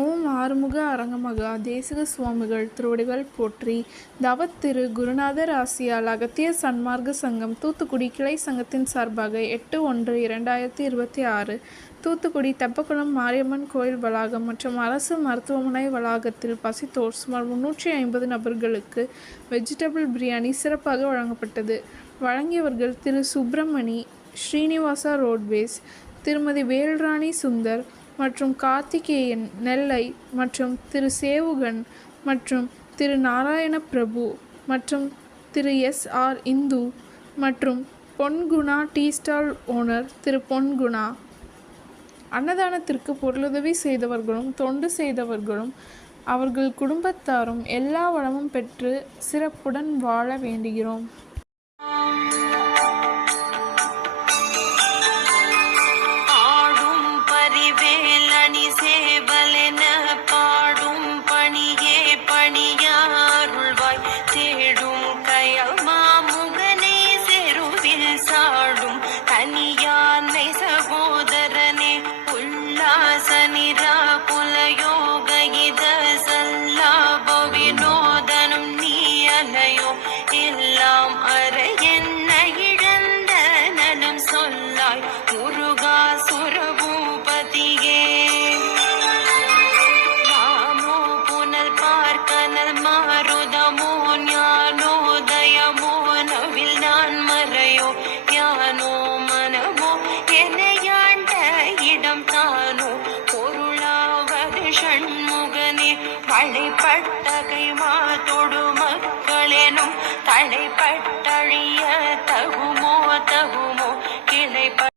ஓம் ஆறுமுக அரங்கமகா தேசிக சுவாமிகள் திருவடிகள் போற்றி. தவத்திரு குருநாதர் ஆசியால் அகத்திய சன்மார்க்க சங்கம் தூத்துக்குடி கிளை சங்கத்தின் சார்பாக 8/1/2026 தூத்துக்குடி தெப்பக்குளம் மாரியம்மன் கோயில் வளாகம் மற்றும் அரசு மருத்துவமனை வளாகத்தில் பசித்தோர் சுமார் 350 நபர்களுக்கு வெஜிடபிள் பிரியாணி சிறப்பாக வழங்கப்பட்டது. வழங்கியவர்கள் திரு சுப்பிரமணி, ஸ்ரீனிவாசா ரோட்வேஸ், திருமதி வேல்ராணி சுந்தர் மற்றும் கார்த்திகேயன் நெல்லை மற்றும் திரு சேவுகன் மற்றும் திரு நாராயண பிரபு மற்றும் திரு SR இந்து மற்றும் பொன்குணா டீ ஸ்டால் ஓனர் திரு பொன்குணா. அன்னதானத்திற்கு பொருளுதவி செய்தவர்களும் தொண்டு செய்தவர்களும் அவர்கள் குடும்பத்தாரும் எல்லா வளமும் பெற்று சிறப்புடன் வாழ வேண்டுகிறோம். தடைப்பட்ட கைமாத்தொடு மக்களெனும் தடைப்பட்டழிய தகுமோ தகுமோ கிளைப்ப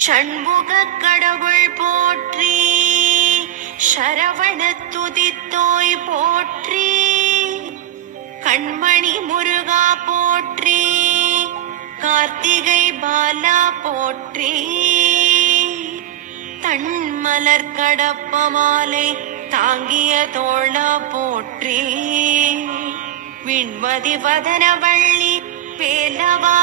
சண்முக கடவுள் போற்றி, சரவண துதித்தோய் போற்றி, கண்மணி முருகா போற்றி, கார்த்திகை பாலா போற்றி, தன்மலர் கடப்ப மாலை தாங்கிய தோழா போற்றி, விண்மதி வதனவள்ளி வேலவா